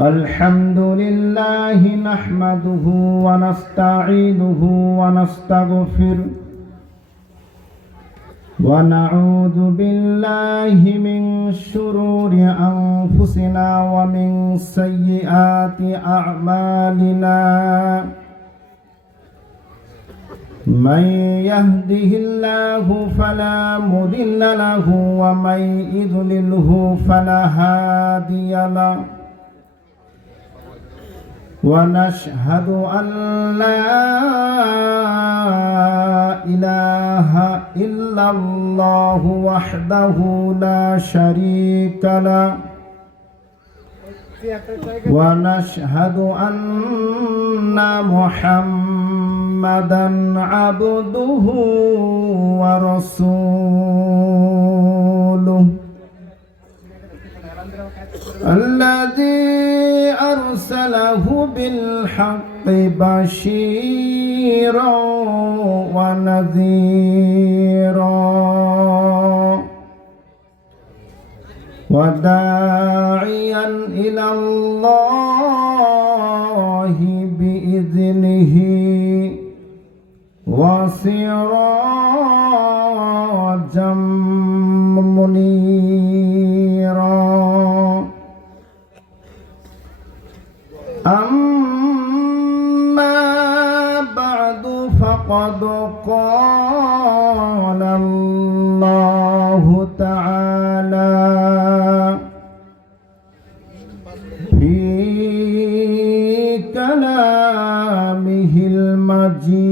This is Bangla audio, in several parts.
الحمد لله نحمده ونستعينه ونستغفره ونعوذ بالله من شرور أنفسنا ومن سيئات أعمالنا من يهده الله فلا مضل له ومن يضلله فلا هادي له ونشهد أن لا إله إلا الله وحده لا شريك له ونشهد أن محمدًا عبده ورسوله الذي أرسله بالحق بشيرا ونذيرا وداعيا إلى الله بإذنه وسراجا منيرا أما بعد فقد قال الله تعالى في كلامه المجيد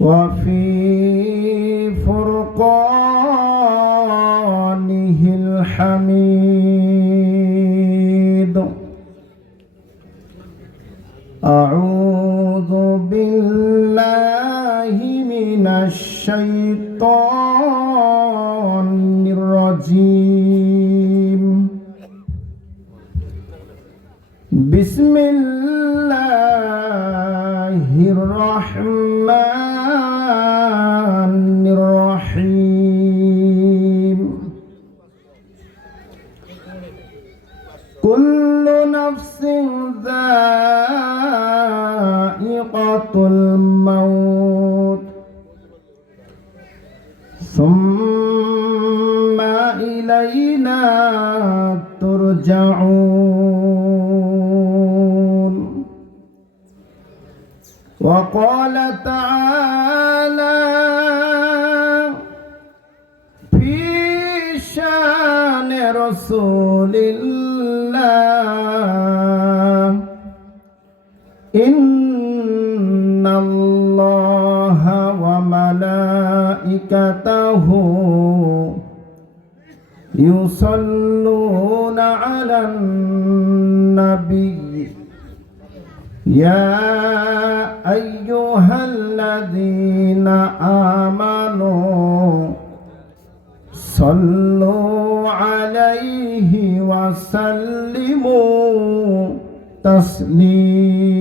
وفي فرقانه الحميد أعوذ بالله من الشيطان الرجيم بسم الله الرحمن الرحيم كل نفس ذائقة الموت ثم إلينا ترجعون وقال تعالى في شان رسول الله إن الله وملائكته يصلون على النبي يا أيها الذين آمنوا صلوا عليه وسلموا تسليما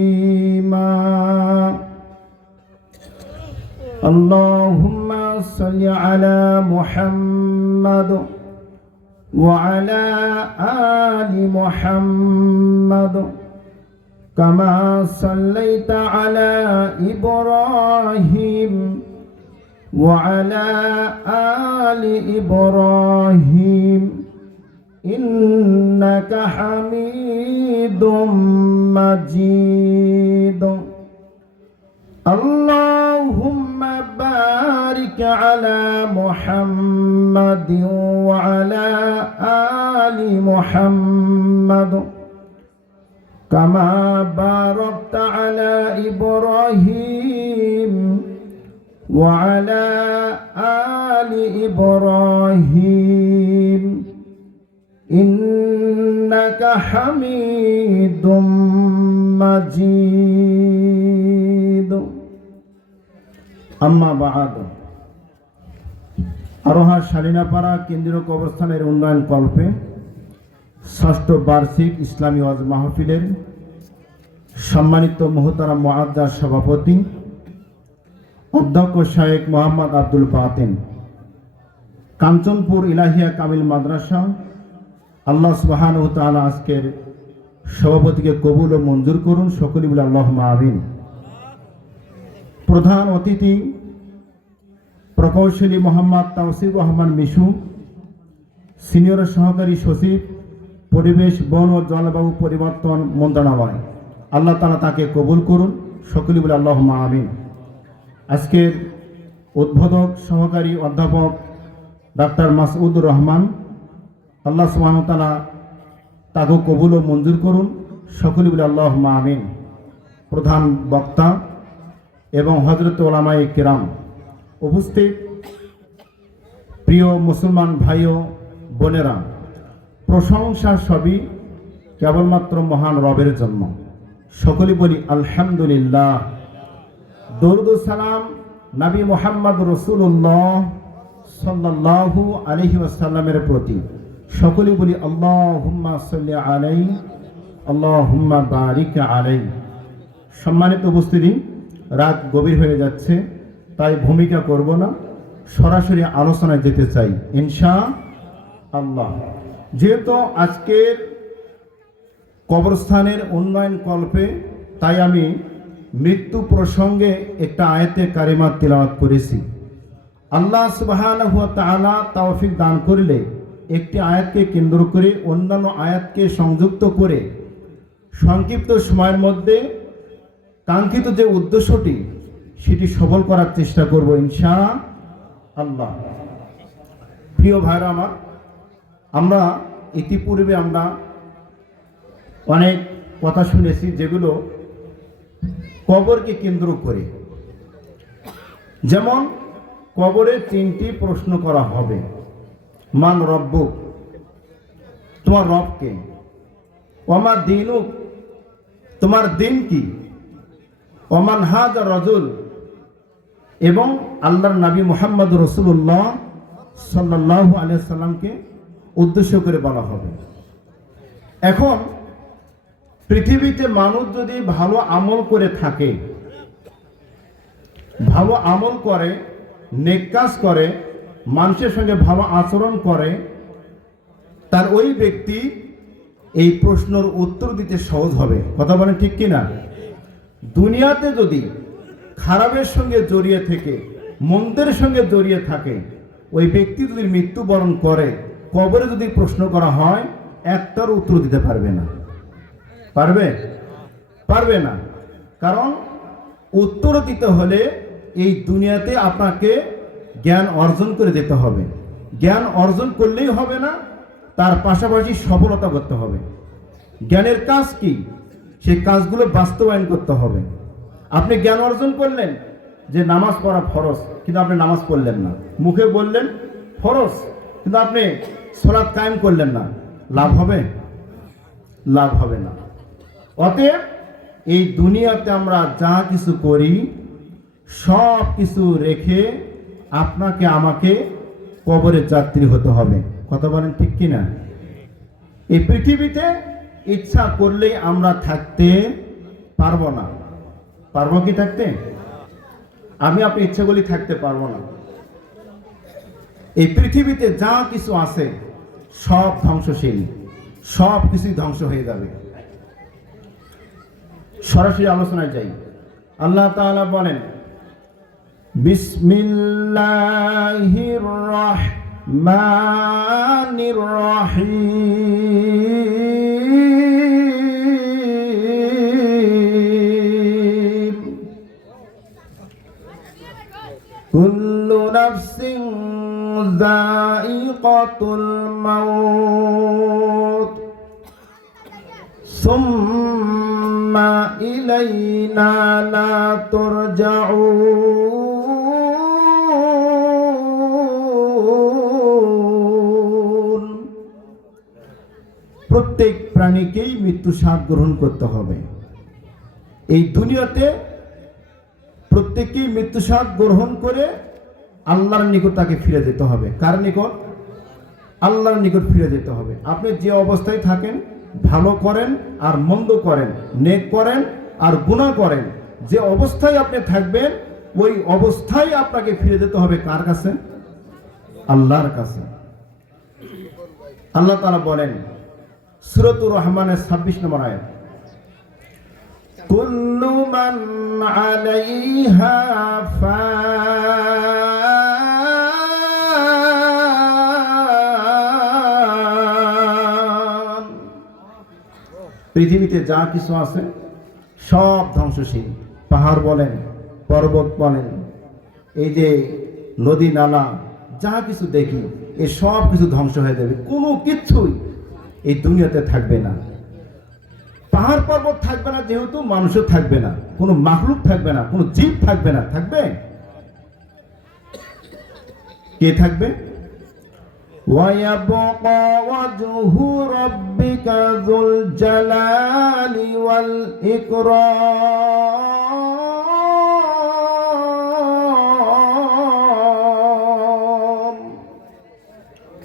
اللهم صل على محمد وعلى آل محمد كما صليت على إبراهيم وعلى آل إبراهيم إنك حميد مجيد اللهم بارك على محمد وعلى آل محمد كما باركت على إبراهيم وعلى آل إبراهيم إنك حميد مجيد أما بعد আরোহা শালীনাপাড়া কেন্দ্রীয় কবরস্থানের উন্নয়ন কল্পে ষষ্ঠ বার্ষিক ইসলামী ওয়াজ মাহফিলের সম্মানিত মুহতারাম মুআজ্জাজ সভাপতি অধ্যক্ষ শায়েখ মোহাম্মদ আব্দুল বাতেন, কাঞ্চনপুর ইলাহিয়া কামিল মাদ্রাসা। আল্লাহ সুবহানাহু ওয়া তাআলা আজকের সভাপতিকে কবুল ও মঞ্জুর করুন, সকলে বলে আল্লাহুম্মা আমিন। প্রধান অতিথি প্রকৌশলী মোহাম্মদ তাওসিফ রহমান মিশু, সিনিয়র সহকারী সচিব, পরিবেশ, বন ও জলবায়ু পরিবর্তন মন্ত্রণালয়। আল্লাহ তাআলা তাকে কবুল করুন, সকলে বলে আল্লাহুম্মা আমিন। আজকের উদ্বোধক সহকারী অধ্যাপক ডাক্তার মাসউদুর রহমান, আল্লাহ সুবহানাহু ওয়া তাআলা তাকে কবুল ও মঞ্জুর করুন, সকলে বলে আল্লাহুম্মা আমিন। প্রধান বক্তা এবং হযরত উলামায়ে কিরাম, উপস্থিত প্রিয় মুসলমান ভাই ও বোনেরা, প্রশংসা সবই কেবলমাত্র মহান রবের জন্য। সকলে বলি আলহামদুলিল্লাহ। দরুদ ও সালাম নবী মুহাম্মদ রাসূলুল্লাহ সাল্লাল্লাহু আলাইহি ওয়াসাল্লামের প্রতি। সকলে বলি আল্লাহুম্মা সাল্লি আলাইহি আল্লাহুম্মা বারিক আলাইহি। সম্মানিত উপস্থিতি, রাত গভীর হয়ে যাচ্ছে, তাই ভূমিকা করব না, সরাসরি আলোচনায় যেতে চাই ইনশাআল্লাহ। যেহেতু আজকের কবরস্থানের উন্নয়ন কল্পে, তাই আমি মৃত্যু প্রসঙ্গে একটা আয়াতে কারিমা তিলাওয়াত করেছি। আল্লাহ সুবহানাহু ওয়া তাআলা তৌফিক দান করলে একটি আয়াতকে কেন্দ্র করে অন্যান্য আয়াতকে সংযুক্ত করে সংক্ষিপ্ত সময়ের মধ্যে কাঙ্ক্ষিত যে উদ্দেশ্যটি সেটি সফল করার চেষ্টা করব ইনশাআল্লাহ। প্রিয় ভাইরা আমার, আমরা ইতিপূর্বে অনেক কথা শুনেছি যেগুলো কবরকে কেন্দ্র করে। যেমন কবরে 3টি প্রশ্ন করা হবে। মান রব্বুক, তোমার রব কে? ওমা দীনুক, তোমার দিন কি? ওমান হাযা রাজুল, এবং আল্লাহর নবী মুহাম্মদ রাসূলুল্লাহ সাল্লাল্লাহু আলাইহি ওয়াসাল্লামকে উদ্দেশ্য করে বলা হবে। এখন পৃথিবীতে মানুষ যদি ভালো আমল করে থাকে, ভালো আমল করে, নেক কাজ করে, মানুষের সঙ্গে ভালো আচরণ করে, তার ওই ব্যক্তি এই প্রশ্নের উত্তর দিতে সহজ হবে। কথা বলেন ঠিক কিনা? দুনিয়াতে যদি খারাপের সঙ্গে জড়িয়ে থেকে, মন্দের সঙ্গে জড়িয়ে থাকে, ওই ব্যক্তি যদি মৃত্যুবরণ করে, কবরে যদি প্রশ্ন করা হয়, একটার উত্তর দিতে পারবে না। পারবে না। কারণ উত্তর দিতে হলে এই দুনিয়াতে আপনাকে জ্ঞান অর্জন করে যেতে হবে। জ্ঞান অর্জন করলেই হবে না, তার পাশাপাশি সফলতা করতে হবে। জ্ঞানের কাজ কি? সেই কাজগুলো বাস্তবায়ন করতে হবে। আপনি জ্ঞান অর্জন করলেন যে নামাজ পড়া ফরজ, কিন্তু আপনি নামাজ পড়লেন না। মুখে বললেন ফরজ, কিন্তু আপনি সালাত কায়েম করলেন না। লাভ হবে? লাভ হবে না। অতএব এই দুনিয়াতে আমরা যা কিছু করি, সব কিছু রেখে আপনাকে আমাকে কবরের যাত্রী হতে হবে। কথা বলেন ঠিক কিনা? এই পৃথিবীতে ইচ্ছা করলেই আমরা থাকতে পারবো না। পারবো কি থাকতে? আমি আপনি ইচ্ছা করলেই থাকতে পারবো না। এই পৃথিবীতে যা কিছু আছে সব ধ্বংসশীল, সব কিছুই ধ্বংস হয়ে যাবে। সরাসরি আলোচনায় যাই। আল্লাহ তাআলা বলেন, বিসমিল্লাহির রহমানির রহিম। কুল্লু নাফসিন যায়িকাতুল মাউত সুম্মা ইলাইনা লা তুরজাউন। প্রত্যেক প্রাণীকেই মৃত্যু স্বাদ গ্রহণ করতে হবে। এই দুনিয়াতে প্রত্যেকেই মৃত্যু স্বাদ গ্রহণ করে আল্লাহর নিকট তাকে ফিরে যেতে হবে। কার নিকট? আল্লাহর নিকট ফিরে যেতে হবে। আপনি যে অবস্থায় থাকেন, ভালো করেন আর মন্দ করেন, নেক করেন আর গুনাহ করেন, যে অবস্থায় আপনি থাকবেন ওই অবস্থায় আপনাকে ফিরে যেতে হবে কার কাছে? আল্লাহর কাছে। আল্লাহ তাআলা বলেন সূরাতুর রহমানের 26 নম্বর আয়াত, কুল্লু মান আলাইহা ফান। পৃথিবীতে যা কিছু আছে সব ধ্বংসশীল। পাহাড় বলেন, পর্বত বলেন, এই যে নদী নালা যা কিছু দেখি এই সব কিছু ধ্বংস হয়ে যাবে, কোনো কিছুই এই দুনিয়াতে থাকবে না। পাহাড় পর্বত থাকবে না যেহেতু মানুষও থাকবে না, কোনো মাখলুক থাকবে না, কোনো জীব থাকবে না। থাকবে কে থাকবে? ওয়ায়াবকা ওয়াজহু রাব্বিকা যুল জালালি ওয়াল ইকরাম।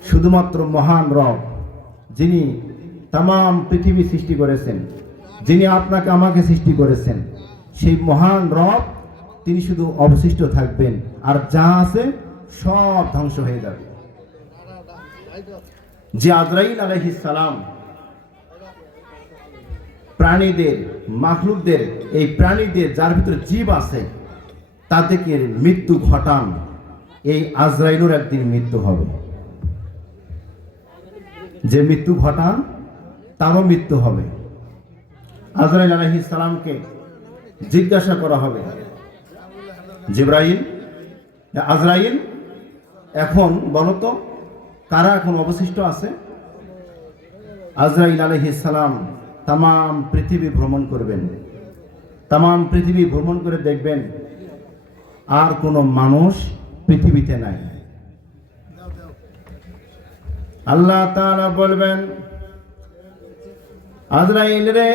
শুধুমাত্র মহান রব, যিনি তাম পৃথিবী সৃষ্টি করেছেন, যিনি আপনাকে আমাকে সৃষ্টি করেছেন, সেই মহান রব তিনি শুধু অবশিষ্ট থাকবেন, আর যা আছে সব ধ্বংস হয়ে যাবে। যে আজরাইল আলাইহিস সালাম প্রাণীদের, মাখলুকদের, এই প্রাণীদের যার ভিতরে জীব আছে তাদেরকে মৃত্যু ঘটান, এই আজরাইলের একদিন মৃত্যু হবে। যে মৃত্যু ঘটান তারও মৃত্যু হবে। আজরাইল আলাইহিস সালামকে জিজ্ঞাসা করা হবে, জিবরাইল, আজরাইল এখন বলো তো কারা এখন অবশিষ্ট আছে? আজরাইল আলাইহিস সালাম তাম পৃথিবী ভ্রমণ করবেন, তাম পৃথিবী ভ্রমণ করে দেখবেন আর কোনো মানুষ পৃথিবীতে নাই। আল্লাহ তাআলা বলবেন, আজরাইল রে,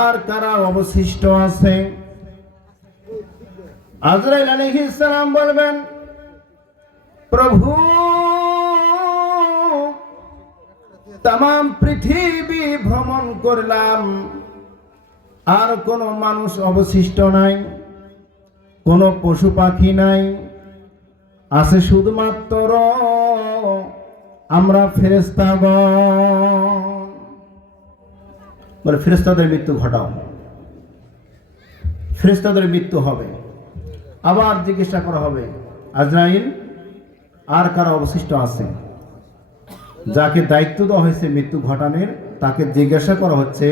আর কারা অবশিষ্ট আছে? আজরাইল আলাইহিস সালাম বলবেন, প্রভু তাম পৃথিবী ভ্রমণ করলাম, আর কোনো মানুষ অবশিষ্ট নাই, কোনো পশু পাখি নাই, আছে শুধুমাত্র আমরা ফেরেশতাগণ। বলে ফেরেশতাদের মৃত্যু ঘটাও। ফেরেশতাদের মৃত্যু হবে। আবার জিজ্ঞাসা করা হবে, আজরাইল আর কারা অবশিষ্ট আছে? যাকে দায়িত্ব দেওয়া হয়েছে মৃত্যু ঘটানোর তাকে জিজ্ঞাসা করা হচ্ছে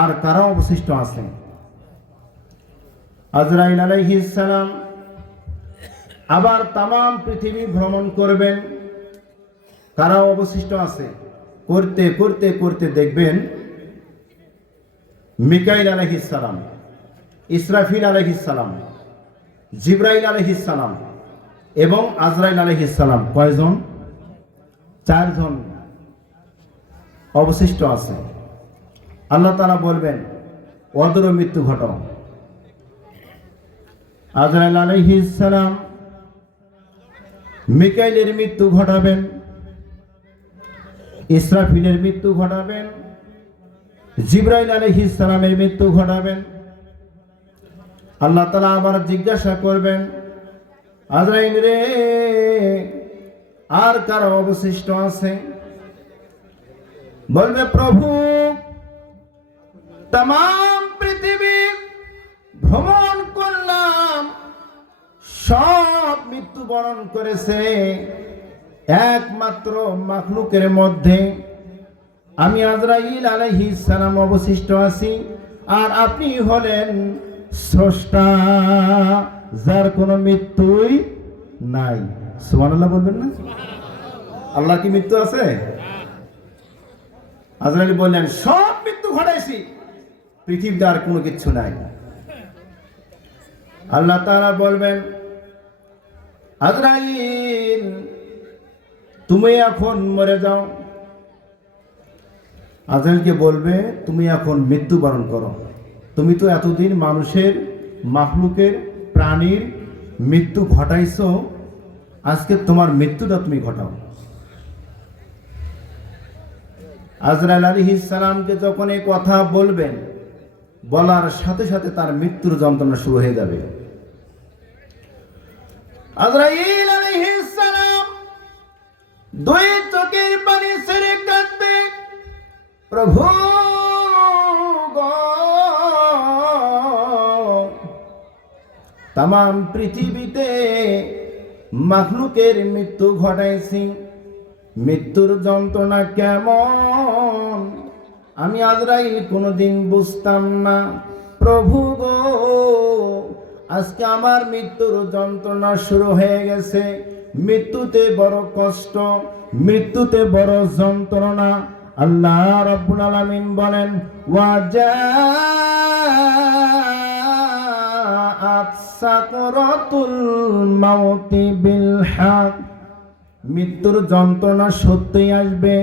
আর কারা অবশিষ্ট আছে? আজরাইল আলাইহিস সালাম আবার তাম পৃথিবী ভ্রমণ করবেন, কারা অবশিষ্ট আছে? করতে করতে করতে দেখবেন মিকাইল আলাইহিস সালাম, ইসরাফিল আলাইহিস সালাম, জিবরাইল আলাইহিস সালাম এবং আজরাইল আলাইহিস সালাম কয়জন? 4 জন অবশিষ্ট আছে। আল্লাহ তাআলা বলবেন ওদেরও মৃত্যু ঘটাও। আজরাইল আলাইহিস সালাম মিকাইলের মৃত্যু ঘটাবেন, ইসরাফিলের মৃত্যু ঘটাবেন, জিবরাইল আলাইহিস সালামের মৃত্যু ঘটাবেন। আল্লাহ তাআলা আবার জিজ্ঞাসা করবেন, আজরাইল রে, আর কারা অবশিষ্ট আছে? বলবে প্রভু তাম পৃথিবী ভ্রমণ করলাম, সব মৃত্যুবরণ করেছে, একমাত্র মাখলুকের মধ্যে আমি আজরাইল আলাইহিস সালাম অবশিষ্ট আছি, আর আপনি হলেন স্রষ্টা, যার কোনো মৃত্যুই নাই। সুবহানাল্লাহ বলবেন না? আল্লাহর কি মৃত্যু আছে? আজরাইল বললেন সব মৃত্যু ঘটাইছি, পৃথিবীতে আর কোনো কিছু নাই। আল্লাহ তাআলা বলবেন, আজরাইল তুমি এখন মরে যাও। আজরাইলকে বলবে তুমি এখন মৃত্যুবরণ করো, তুমি তো এতদিন মানুষের, মাখলুকের, প্রাণীর মৃত্যু ঘটাইছো, আজকে তোমার মৃত্যুটা তুমি ঘটাও। আজরাইল আলাইহিস সালামকে যখন এই কথা বলবেন, বলার সাথে সাথে তার মৃত্যুর যন্ত্রণা শুরু হয়ে যাবে। আজরাইল আলাইহিস সালাম দুই চোখের পানি ছেড়ে কাঁদবে, প্রভু গো, তামাম পৃথিবীতে মাখলুকের মৃত্যু ঘটাইছি, মৃত্যুর যন্ত্রণা কেমন আমি আজরাইল কোনোদিন বুঝতাম না। প্রভু গো, আজকে আমার মৃত্যুর যন্ত্রণা শুরু হয়ে গেছে। মৃত্যুতে বড় কষ্ট, মৃত্যুতে বড় যন্ত্রণা। আল্লাহ রাব্বুল আলামিন বলেন, ওয়াজাআত সাকরাতুল মাউতি বিল হক, মৃত্যুর যন্ত্রণা সত্যই আসবে।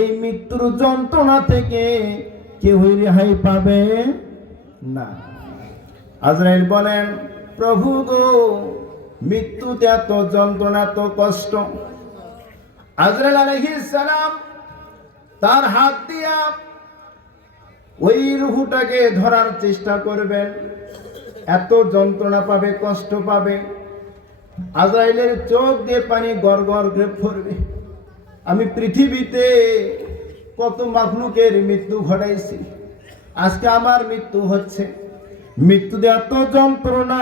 এই মৃত্যুর যন্ত্রণা থেকে কেউই রেহাই পাবে না। আজরাইল বলেন, প্রভু গো, মৃত্যুতে এত যন্ত্রণা, এত কষ্ট। আজরাইল আলাইহিস সালাম তার হাত দিয়া ওই রূহটাকে ধরার চেষ্টা করবেন, এত যন্ত্রণা পাবে, কষ্ট পাবে। আজরাইলের চোখ দিয়ে পানি গড় গড় করে পড়বে। আমি পৃথিবীতে কত মাখলুকের মৃত্যু ঘটাইছি, আজকে আমার মৃত্যু হচ্ছে। মৃত্যুতে এত যন্ত্রণা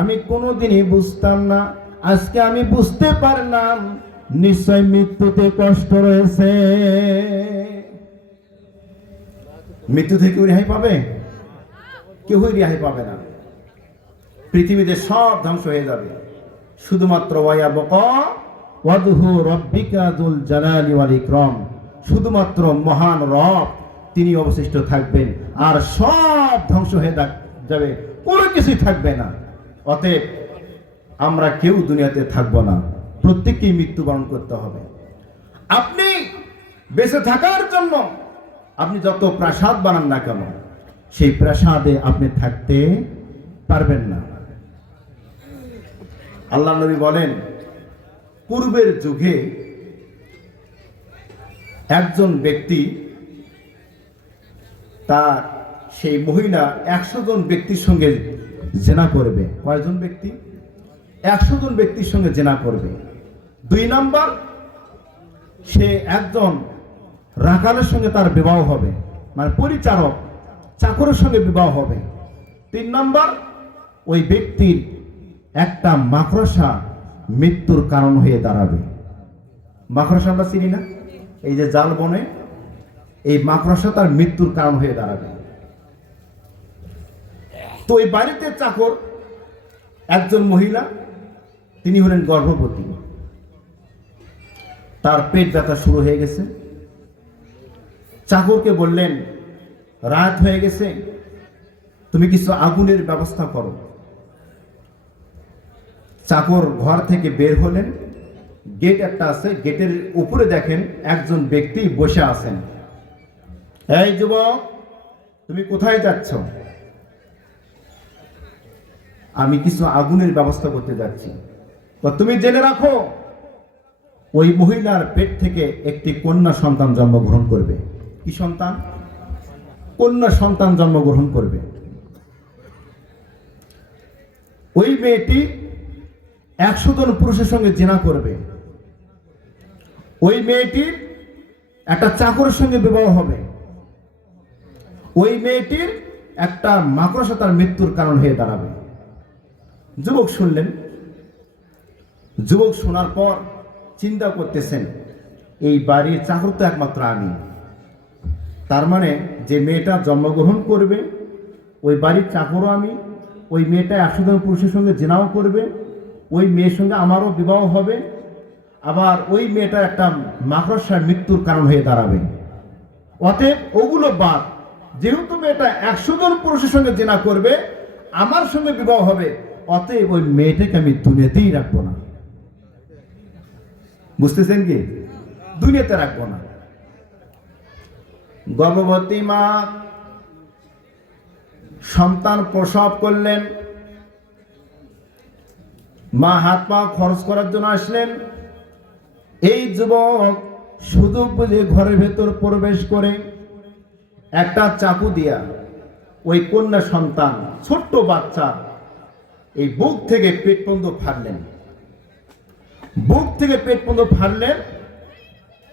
আমি কোনোদিনই বুঝতাম না, আজকে আমি বুঝতে পারলাম নিশ্চয় মৃত্যুতে কষ্ট রয়েছে। মৃত্যু থেকে রেহাই পাবে? কেউই রেহাই পাবে না। পৃথিবীতে সব ধ্বংস হয়ে যাবে, শুধুমাত্র ওয়ায়াবকা ওয়াজহু রাব্বিকা যুল জালালি ওয়াল ইকরাম, শুধুমাত্র মহান রব তিনি অবশিষ্ট থাকবেন, আর সব ধ্বংস হয়ে যাবে, কোনো কিছুই থাকবে না। অতএব আমরা কেউ দুনিয়াতে থাকব না, প্রত্যেককেই মৃত্যুবরণ করতে হবে। আপনি বেঁচে থাকার জন্য আপনি যত প্রাসাদ বানান না কেন, সেই প্রাসাদে আপনি থাকতে পারবেন না। আল্লাহ নবী বলেন, পূর্বের যুগে একজন ব্যক্তি তার সেই মহিলা 100 জন ব্যক্তির সঙ্গে জেনা করবে। কয়জন ব্যক্তি? 100 জন ব্যক্তির সঙ্গে জেনা করবে। 2 নম্বর, সে একজন রাখালের সঙ্গে তার বিবাহ হবে, মানে পরিচারক চাকরের সঙ্গে বিবাহ হবে। 3 নম্বর, ওই ব্যক্তির একটা মাকড়সা মৃত্যুর কারণ হয়ে দাঁড়াবে। মাকড়সা আমরা চিনি না, এই যে জাল বনে, এই মাকড়সা তার মৃত্যুর কারণ হয়ে দাঁড়াবে। তো এই বাড়িতে চাকর একজন মহিলা, তিনি হলেন গর্ভবতী, তার পেট ব্যথা শুরু হয়ে গেছে। চাকরকে বললেন, রাত হয়ে গেছে, তুমি কিছু আগুনের ব্যবস্থা করো। চাকর ঘর থেকে বের হলেন, গেট একটা আছে, গেটের উপরে দেখেন একজন ব্যক্তি বসে আছেন। এই যুবক, তুমি কোথায় যাচ্ছ? আমি কিছু আগুনের ব্যবস্থা করতে যাচ্ছি। তো তুমি জেনে রাখো, ওই মহিলার পেট থেকে একটি কন্যা সন্তান জন্মগ্রহণ করবে। কি সন্তান? কন্যা সন্তান জন্মগ্রহণ করবে। ওই মেয়েটি 100 জন পুরুষের সঙ্গে জেনা করবে। ওই মেয়েটির একটা চাকরের সঙ্গে বিবাহ হবে। ওই মেয়েটির একটা মাকড়সা তার মৃত্যুর কারণ হয়ে দাঁড়াবে। যুবক শুনলেন। যুবক শোনার পর চিন্তা করতেছেন, এই বাড়ির চাকর তো একমাত্র আমি, তার মানে যে মেয়েটা জন্মগ্রহণ করবে ওই বাড়ির চাকরও আমি, ওই মেয়েটা 100 জন পুরুষের সঙ্গে জেনাও করবে, ওই মেয়ের সঙ্গে আমারও বিবাহ হবে, আবার ওই মেয়েটা একটা মাকড়সার মৃত্যুর কারণ হয়ে দাঁড়াবে। অতএব ওগুলো বাদ, যেহেতু মেয়েটা 100 জন পুরুষের সঙ্গে জেনা করবে, আমার সঙ্গে বিবাহ হবে, অতএব ওই মেয়েটাকে আমি দুনিয়াতেই রাখবো না। বুঝতেছেন কি? দুনিয়াতে রাখবো না। গর্ভবতী মা সন্তান প্রসব করলেন। মা হাত পা খরচ করার জন্য আসলেন। এই যুবক সুযোগ বুঝে ঘরের ভেতর প্রবেশ করে একটা চাকু দিয়া ওই কন্যা সন্তান ছোট্ট বাচ্চা এই বুক থেকে পেট পর্যন্ত ফাড়লেন, বুক থেকে পেট পর্যন্ত ফাড়লেন,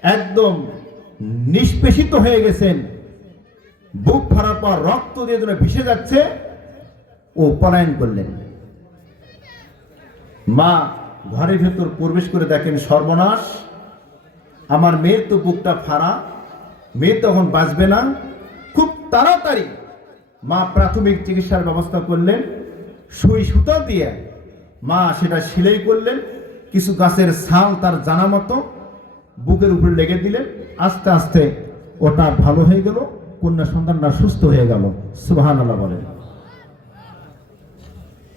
একদম নিষ্পেষিত হয়ে গেছেন। বুক ফাড়ার পর রক্ত দিয়ে যেন ভেসে যাচ্ছে, ও পলায়ন করলেন। মা ঘরের ভেতর প্রবেশ করে দেখেন, সর্বনাশ, আমার মেয়ের তো বুকটা ফাড়া, মেয়ে তখন বাঁচবে না। খুব তাড়াতাড়ি মা প্রাথমিক চিকিৎসার ব্যবস্থা করলেন, সুই সুতা দিয়ে মা সেটা সেলাই করলেন, কিছু গাছের ছাল তার জানা মতো বুকের উপরে লেগে দিলেন। আস্তে আস্তে ওটা ভালো হয়ে গেল, কন্যা সন্তানটা সুস্থ হয়ে গেল। সুবহানাল্লাহ বলেন।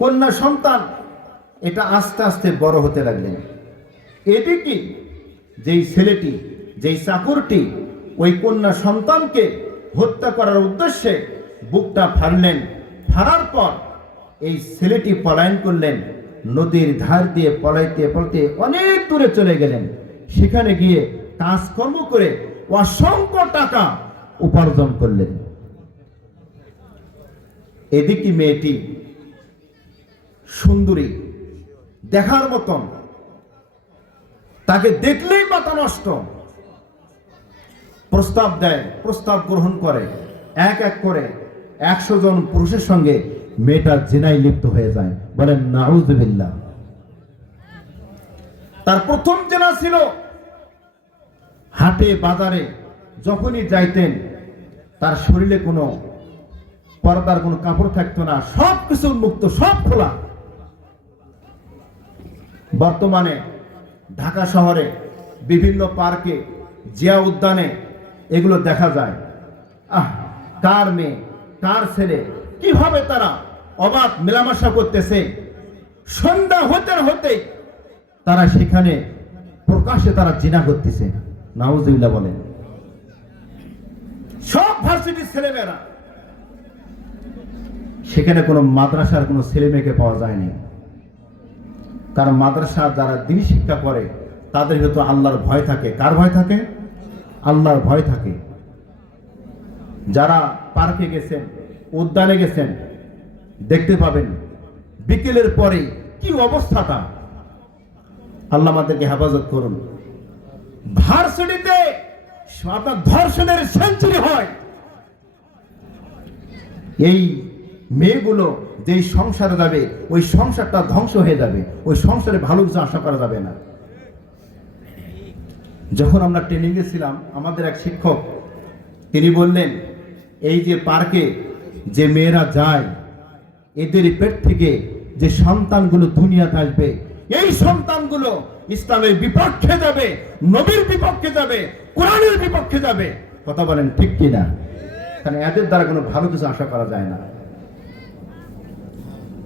কন্যা সন্তান এটা আস্তে আস্তে বড় হতে লাগলেন। এদিকে যেই ছেলেটি, যেই চাকরটি ওই কন্যা সন্তানকে হত্যা করার উদ্দেশ্যে বুকটা ফাড়লেন, ফাড়ার পর এই ছেলেটি পলায়ন করলেন, নদীর ধার দিয়ে পলাইতে পলাইতে অনেক দূরে চলে গেলেন। সেখানে গিয়ে কাজকর্ম করে অসংখ্য টাকা উপার্জন করলেন। এদিকে মেয়েটি সুন্দরী, দেখার মতন, তাকে দেখলেই মাথা নষ্ট। প্রস্তাব দেয়, প্রস্তাব গ্রহণ করে, এক এক করে 100 জন পুরুষের সঙ্গে মেয়েটা জিনায় লিপ্ত হয়ে যায়। বলেন নাউযুবিল্লাহ। তার প্রথম জেনা ছিল হাটে বাজারে যখনই যাইতেন, তার শরীরে কোনো পর্দার কোনো কাপড় থাকতো না, সব কিছু উন্মুক্ত, সব খোলা। বর্তমানে ঢাকা শহরে বিভিন্ন পার্কে, জিয়া উদ্যানে এগুলো দেখা যায়। কার মেয়ে, কার ছেলে, কিভাবে তারা অবাধ মেলামেশা করতেছে। সন্ধ্যা হতে হতে তারা সেখানে প্রকাশ্যে তারা জিনা করতেছে। নাউযুবিল্লাহ বলেন। সব ভার্সিটির ছেলেমেয়েরা, সেখানে কোনো মাদ্রাসার কোনো ছেলে মেয়েকে পাওয়া যায়নি। কারণ মাদ্রাসা যারা দ্বীনি শিক্ষা করে তাদের হয়তো আল্লাহর ভয় থাকে। কার ভয় থাকে? আল্লাহর ভয় থাকে। যারা পার্কে গেছেন, উদ্যানে গেছেন, দেখতে পাবেন বিকেলের পরে কি অবস্থাটা। আল্লাহ আমাদেরকে হেফাজত করুন। ভার্সিটিতে আপনার ধর্ষণের সেঞ্চুরি হয়। এই মেয়েগুলো যেই সংসারে যাবে, ওই সংসারটা ধ্বংস হয়ে যাবে, ওই সংসারে ভালো কিছু আশা করা যাবে না। যখন আমরা ট্রেনিংয়ে ছিলাম, আমাদের এক শিক্ষক তিনি বললেন, এই যে পার্কে যে মেয়েরা যায়, এদের পেট থেকে যে সন্তানগুলো দুনিয়াতে আসবে, এই সন্তানগুলো ইসলামের বিপক্ষে যাবে, নবীর বিপক্ষে যাবে, কোরআনের বিপক্ষে যাবে। কথা বলেন ঠিক কিনা? কারণ এদের দ্বারা কোনো ভালো কিছু আশা করা যায় না।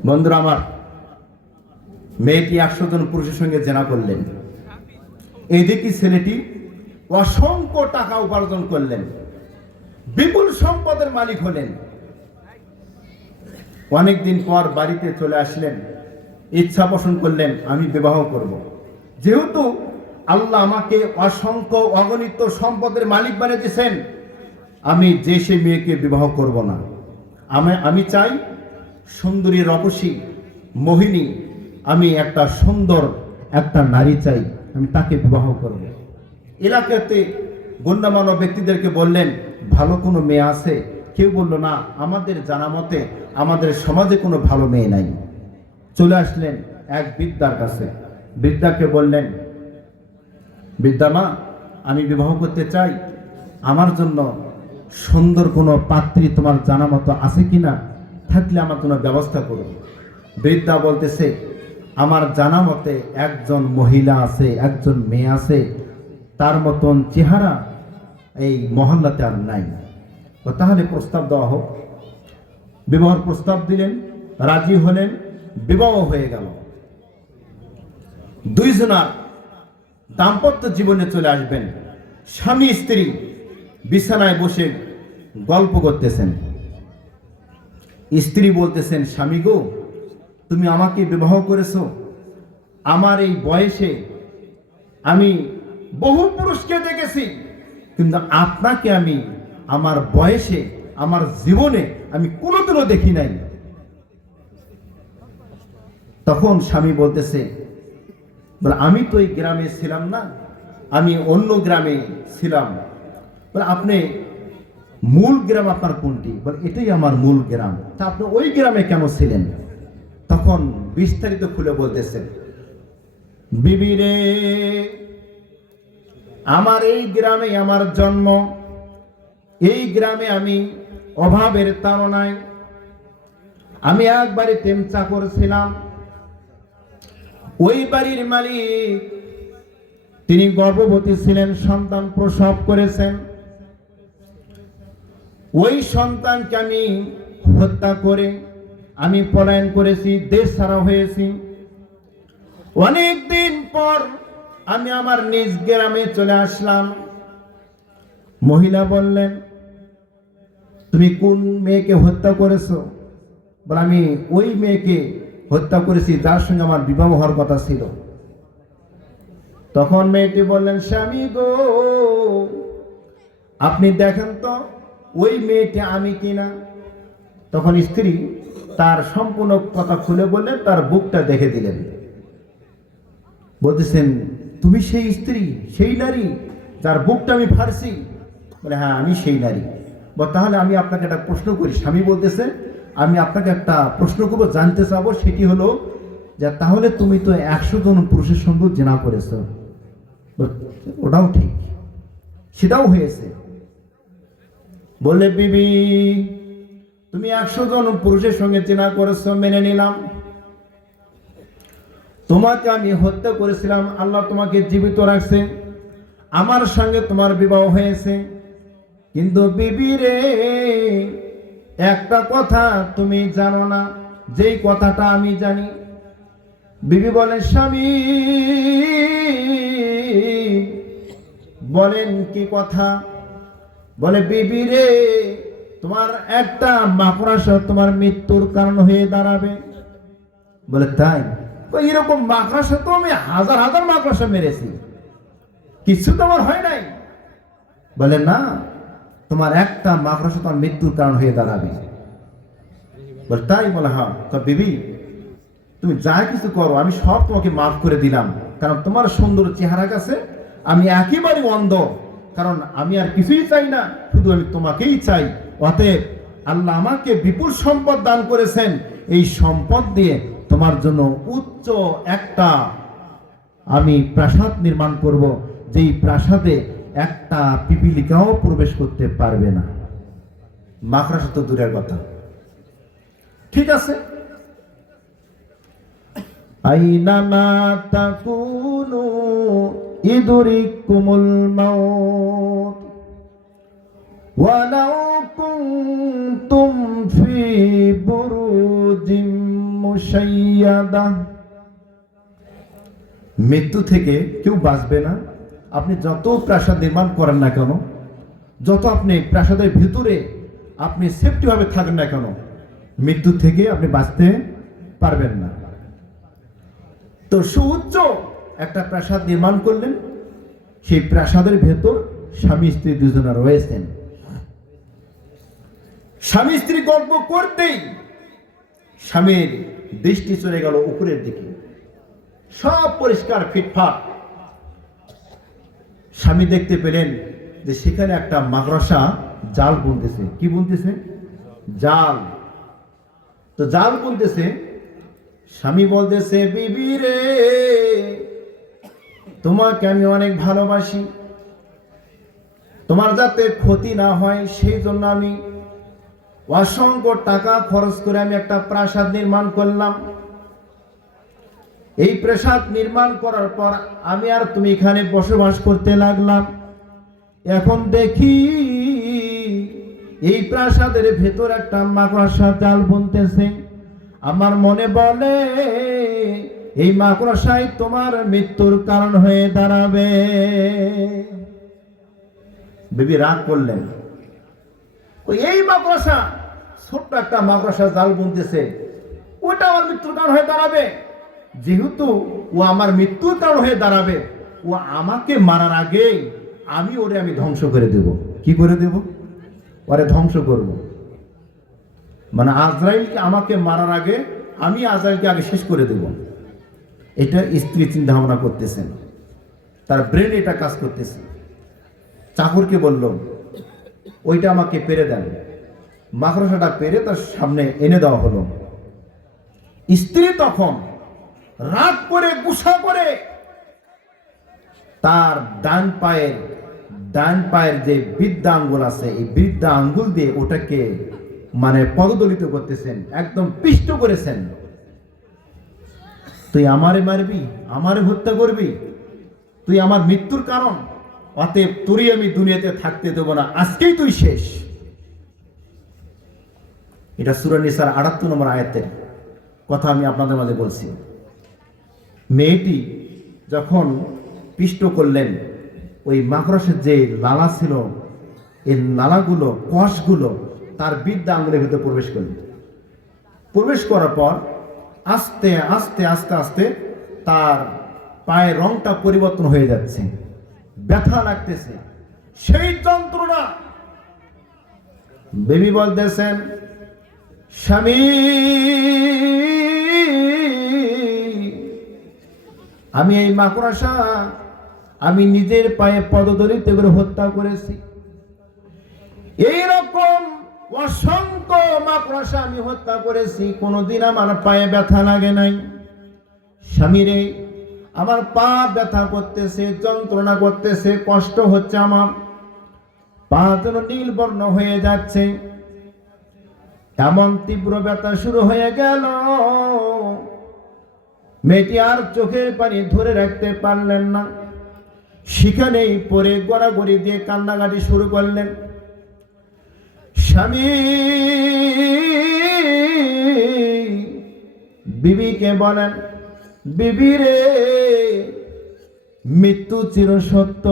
বন্ধুরা আমার, মেয়েটি 100 জন পুরুষের সঙ্গে জেনা করলেন। এদিকে ছেলেটি অসংখ্য টাকা উপার্জন করলেন, বিপুল সম্পদের মালিক হলেন। অনেকদিন পর বাড়িতে চলে আসলেন, ইচ্ছা পোষণ করলেন আমি বিবাহ করব। যেহেতু আল্লাহ আমাকে অসংখ্য অগণিত সম্পদের মালিক বানিয়ে দিয়েছেন, আমি যে সে মেয়েকে বিবাহ করব না। আমি চাই সুন্দরী, রূপসী, মোহিনী, আমি একটা সুন্দর একটা নারী চাই, আমি তাকে বিবাহ করব। এলাকাতে গণ্যমান্য ব্যক্তিদেরকে বললেন, ভালো কোনো মেয়ে আছে? কেউ বলল না, আমাদের জানা মতে আমাদের সমাজে কোনো ভালো মেয়ে নাই। চলে আসলেন এক বৃদ্ধার কাছে। বৃদ্ধাকে বললেন, বৃদ্ধা মা, আমি বিবাহ করতে চাই, আমার জন্য সুন্দর কোনো পাত্রী তোমার জানা মতো আছে কিনা? থাকলে আমার জন্য ব্যবস্থা করুন। বৃদ্ধা বলতেছে, আমার জানা মতে একজন মহিলা আছে, একজন মেয়ে আছে, তার মতন চেহারা এই মহল্লাতে আর নাই। তাহলে প্রস্তাব দেওয়া হোক। বিবাহের প্রস্তাব দিলেন, রাজি হলেন, বিবাহ হয়ে গেল। দুইজনার দাম্পত্য জীবনে চলে আসবেন। স্বামী স্ত্রী বিছানায় বসে গল্প করতেছেন। স্ত্রী বলতেছেন, স্বামী গো, তুমি আমাকে বিবাহ করেছো, আমার এই বয়সে আমি বহু পুরুষকে দেখেছি, কিন্তু আপনাকে আমি আমার বয়সে, আমার জীবনে আমি কোনোদিনও দেখি নাই। তখন স্বামী বলতেছে, বলে আমি তো এই গ্রামে ছিলাম না, আমি অন্য গ্রামে ছিলাম। বলে আপনি মূল গ্রাম আপনার কোনটি? বলে এটাই আমার মূল গ্রাম। তা আপনি ওই গ্রামে কেন ছিলেন? তখন বিস্তারিত খুলে বলতেছে, বিবি রে, আমার এই গ্রামে আমার জন্ম, এই গ্রামে আমি অভাবের তাড়নায় আমি এক বাড়িতে চাকর ছিলাম। ওই বাড়ির মালিক তিনি গর্ভবতী ছিলেন, সন্তান প্রসব করেছেন। ওই সন্তানকে আমি হত্যা করে আমি পলায়ন করেছি, দেশ ছাড়া হয়েছি। অনেক দিন পর আমি আমার নিজ গ্রামে চলে আসলাম। মহিলা বললেন, তুমি কোন মেয়েকে হত্যা করেছো? বলে আমি ওই মেয়েকে হত্যা করেছি যার সঙ্গে আমার বিবাহ হওয়ার কথা ছিল। তখন মেয়েটি বললেন, স্বামী গো, আপনি দেখেন তো ওই মেয়েটি আমি কিনা। তখন স্ত্রী তার সম্পূর্ণ কথা খুলে বললেন, তার বুকটা দেখে দিলেন। বলতেছেন, তুমি সেই স্ত্রী, সেই নারী যার বুকটা আমি ফাড়ছি? বলে হ্যাঁ, আমি সেই নারী। তাহলে আমি আপনাকে একটা প্রশ্ন করি। স্বামী বলতেছে, আমি আপনাকে একটা প্রশ্ন করবো, জানতে চাবো। সেটি হলো যে তাহলে তুমি তো 100 জন পুরুষের সঙ্গে জেনা করেছো। ওটাও ঠিক, সেটাও হয়েছে। বললে, বিবি তুমি 100 জন পুরুষের সঙ্গে জেনা করেছো, মেনে নিলাম। তোমাকে আমি হত্যা করেছিলাম, আল্লাহ তোমাকে জীবিত রাখছে, আমার সঙ্গে তোমার বিবাহ হয়েছে। কিন্তু বিবি রে, একটা কথা তুমি জানো না, যেই কথাটা আমি জানি। বিবি বলেন, স্বামী বলেন কি কথা? বলে, বিবি রে, তোমার একটা মাকড়সা তোমার মৃত্যুর কারণ হয়ে দাঁড়াবে। বলে তাই? এরকম মাকড়সা তো আমি হাজার হাজার মাকড়সা মেরেছি, কিছু তো আমার হয় নাই। বলে না, তোমার একটা মাকড়সা তোমার মৃত্যুর কারণ হয়ে দাঁড়াবে। বলে তাই? বলে হ্যাঁ। তো বিবি তুমি যা কিছু করো আমি সব তোমাকে মাফ করে দিলাম, কারণ তোমার সুন্দর চেহারা কাছে আমি একেবারে অন্ধ, কারণ আমি আর কিছুই চাই না, শুধু আমি তোমাকেই চাই। অতএব আল্লাহ আমাকে বিপুল সম্পদ দান করেছেন, এই সম্পদ দিয়ে তোমার জন্য উচ্চ একটা আমি প্রাসাদ নির্মাণ করব, যেই প্রাসাদে একটা পিপিলিকাও প্রবেশ করতে পারবে না। মাকড়সা তো দূরের কথা। ঠিক আছে, আইনামা তাকুনু ইদরিকুমুল মাউত ওয়ালাউ কুনতুম ফি বুরুজিম মুশাইয়াদা। মৃত্যু থেকে কেউ বাঁচবে না। আপনি যত প্রাসাদ নির্মাণ করেন না কেন, যত আপনি প্রাসাদের ভিতরে আপনি সেফটি ভাবে থাকেন না কেন, মৃত্যু থেকে আপনি বাঁচতে পারবেন না। তো সুউচ্চ একটা প্রাসাদ নির্মাণ করলেন, সেই প্রাসাদের ভেতর স্বামী স্ত্রী দুজনে রয়েছেন। স্বামী স্ত্রী গল্প করতেই স্বামীর দৃষ্টি চলে গেল উপরের দিকে, সব পরিষ্কার ফিটফাট। স্বামী দেখতে পেলেন যে সেখানে একটা মাকড়সা জাল বুনতেছে। কি বুনতেছে? জাল। তো জাল বুনতেছে। স্বামী বলতেছে, বিবি রে, তোমাকে আমি অনেক ভালোবাসি, তোমার যাতে ক্ষতি না হয় সেই জন্য আমি অসংখ্য টাকা খরচ করে আমি একটা প্রাসাদ নির্মাণ করলাম। এই প্রাসাদ নির্মাণ করার পর আমি আর তুমি এখানে বসবাস করতে লাগলাম। এখন দেখি এই প্রাসাদের ভেতর একটা মাকড়সা জাল বুনতেছে। আমার মনে বলে এই মাকড়সাই তোমার মৃত্যুর কারণ হয়ে দাঁড়াবে। বিবি রাগ করলেন, এই মাকড়সা, ছোট্ট একটা মাকড়সা জাল বুনতেছে, ওটা আমার মৃত্যুর কারণ হয়ে দাঁড়াবে। যেহেতু ও আমার মৃত্যুর কারণ হয়ে দাঁড়াবে, ও আমাকে মারার আগে আমি ধ্বংস করে দেব। কি করে দেব? ওরে ধ্বংস করব। মানে আজরাইলকে আমাকে মারার আগে আমি আজরাইলকে আগে শেষ করে দেব, এটা স্ত্রী চিন্তা ভাবনা করতেছেন, তার ব্রেন এটা কাজ করতেছে। চাকরকে বলল ওইটা আমাকে পেরে দেন, মাকড়সাটা পেরে তার সামনে এনে দেওয়া হলো। স্ত্রী তখন রাগ করে গুসা করে তার ডান পায়ের যে বৃদ্ধা আঙ্গুল আছে, এই বৃদ্ধা আঙ্গুল দিয়ে ওটাকে মানে পদদলিত করতেছেন, একদম পিষ্ট করেছেন। তুই আমারে মারবি, আমারে হত্যা করবি, তুই আমার মৃত্যুর কারণ, অতএব তোরই আমি দুনিয়াতে থাকতে দেব না, আজকেই তুই শেষ। এটা সূরা নিসার ৭৮ নম্বর আয়াতের কথা আমি আপনাদের মাঝে বলছি। মেয়েটি যখন পিষ্ট করলেন, ওই মাকড়সার যে লালা ছিল, এই লালাগুলো, কষগুলো তার বৃদ্ধা আঙুলের ভিতরে প্রবেশ করলেন। প্রবেশ করার পর আস্তে আস্তে আস্তে আস্তে তার পায়ের রংটা পরিবর্তন হয়ে যাচ্ছে, ব্যথা লাগতেছে, সেই যন্ত্রণা। বেবি বলতেছেন, স্বামী আমি এই মাকড়সা আমি নিজের পায়ে পদদলিত করে হত্যা করেছি। এইরকম অসংখ্য মাকড়সা আমি হত্যা করেছি, কোনোদিন আমার পায়ে ব্যথা লাগে নাই। স্বামীরে আমার পা ব্যথা করতেছে, যন্ত্রণা করতেছে, কষ্ট হচ্ছে, আমার পা যেন নীল বর্ণ হয়ে যাচ্ছে। এমন তীব্র ব্যথা শুরু হয়ে গেল, মেয়েটি আর চোখের পানি ধরে রাখতে পারলেন না, সেখানেই পরে গড়াগড়ি দিয়ে কান্নাকাটি শুরু করলেন। স্বামী বিবিকে বলেন, বিবি রে, মৃত্যু চিরসত্য,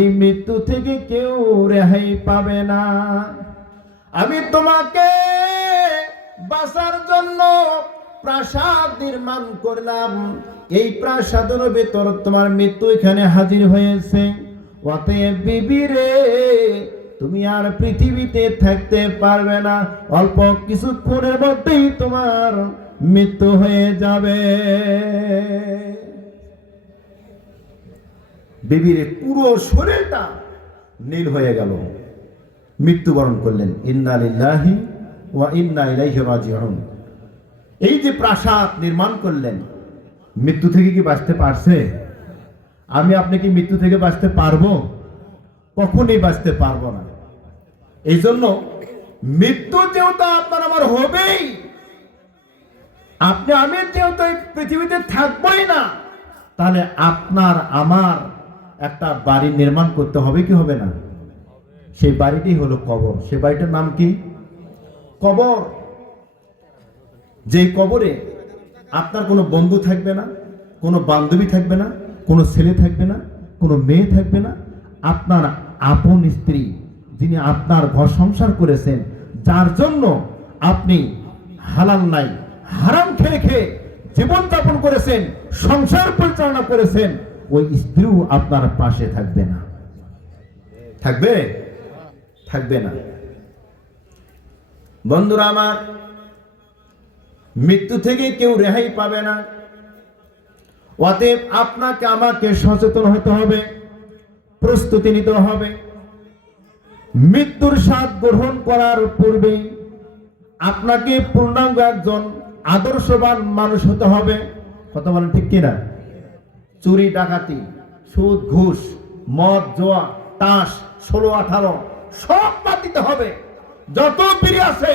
এই মৃত্যু থেকে কেউ রেহাই পাবে না। আমি তোমাকে বাঁচার জন্য প্রাসাদ নির্মাণ করলাম, এই প্রাসাদের ভেতর তোমার মৃত্যু এখানে হাজির হয়েছে। অতএব বিবি রে, তুমি আর পৃথিবীতে থাকতে পারবে না, অল্প কিছুক্ষণের মধ্যেই তোমার মৃত্যু হয়ে যাবে। বিবির পুরো শরীরটা নীল হয়ে গেল, মৃত্যুবরণ করলেন। ইন্না লিল্লাহি ওয়া ইন্না ইলাইহি রাজিউন। এই যে প্রাসাদ নির্মাণ করলেন, মৃত্যু থেকে কি বাঁচতে পারছে? আমি আপনি কি মৃত্যু থেকে বাঁচতে পারবো? কখনোই বাঁচতে পারবো না। এই জন্য মৃত্যু যেহেতু আপনার আমার হবেই, আপনি আমি যেহেতু পৃথিবীতে থাকবোই না, তাহলে আপনার আমার একটা বাড়ি নির্মাণ করতে হবে কি হবে না? সেই বাড়িটি হলো কবর। সেই বাড়িটার নাম কি? কবর। যেই কবরে আপনার কোনো বন্ধু থাকবে না, কোনো বান্ধবী থাকবে না, কোনো ছেলে থাকবে না, কোনো মেয়ে থাকবে না। আপনার আপন স্ত্রী, যিনি আপনার ঘর সংসার করেছেন, যার জন্য আপনি হালাল নাই হারাম খেয়ে খেয়ে জীবনযাপন করেছেন, সংসার পরিচালনা করেছেন, ওই স্ত্রীও আপনার পাশে থাকবে না। থাকবে? থাকবে না। বন্ধুরা আমার, মৃত্যু থেকে কেউ রেহাই পাবে না। অতএব আপনাকে আমাকে সচেতন হতে হবে, প্রস্তুতি নিতে হবে। মৃত্যুর স্বাদ গ্রহণ করার পূর্বে আপনাকে পূর্ণাঙ্গ একজন আদর্শবান মানুষ হতে হবে। কথা বলেন ঠিক কিনা? চুরি ডাকাতি, সুদ ঘুষ, মদ জোয়া, তাস, 16-18 সব বাদ দিতে হবে। যত বিড়ি আছে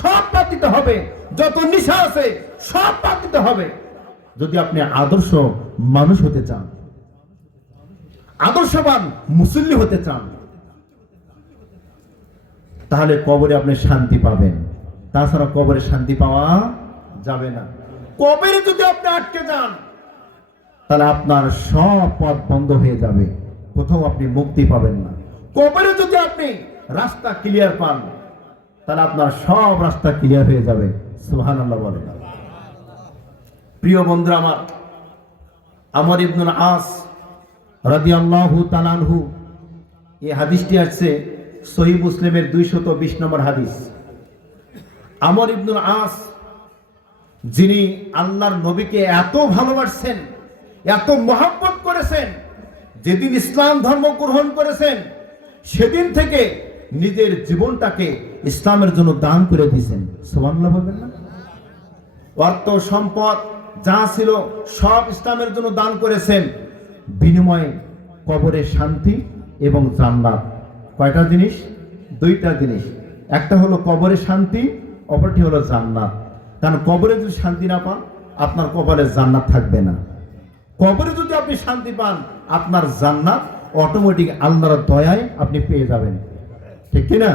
সব বাদ দিতে হবে, যত নেশা আছে সব বাদ দিতে হবে। যদি আপনি আদর্শ মানুষ হতে চান, আদর্শবান মুসল্লি হতে চান, তাহলে কবরে আপনি শান্তি পাবেন। তাছাড়া কবরে শান্তি পাওয়া যাবে না। কবরে যদি আপনি আটকে যান, তাহলে আপনার সব পথ বন্ধ হয়ে যাবে, কোথাও আপনি মুক্তি পাবেন না। কবরে যদি আপনি রাস্তা ক্লিয়ার পান, তাহলে আপনার সব রাস্তা ক্লিয়ার হয়ে যাবে। সুবহানাল্লাহ বলেন। প্রিয় বন্ধুরা আমার, আমর ইবনুল আস রাদিয়াল্লাহু তাআলা আনহু, এই হাদিসটি আছে সহিহ মুসলিমের 220 নম্বর হাদিস। আমর ইবনুল আস, যিনি আল্লাহর নবীকে এত ভালোবাসছেন, এত মহব্বত করেছেন, যেদিন ইসলাম ধর্ম গ্রহণ করেছেন সেদিন থেকে নিজের জীবনটাকে ইসলামের জন্য দান করে দিয়েছেন। সুবহানাল্লাহ বলবেন না? অর্থ সম্পদ যা ছিল সব ইসলামের জন্য দান করেছেন, বিনিময়ে কবরে শান্তি এবং জান্নাত। কয়টা জিনিস? দুইটা জিনিস। একটা হলো কবরে শান্তি, অপরটি হলো জান্নাত। কারণ কবরে যদি শান্তি না পান, আপনার কবরে জান্নাত থাকবে না। কবরে যদি আপনি শান্তি পান, আপনার জান্নাত অটোমেটিক আল্লাহর দয়ায় আপনি পেয়ে যাবেন। ঠিক কি না?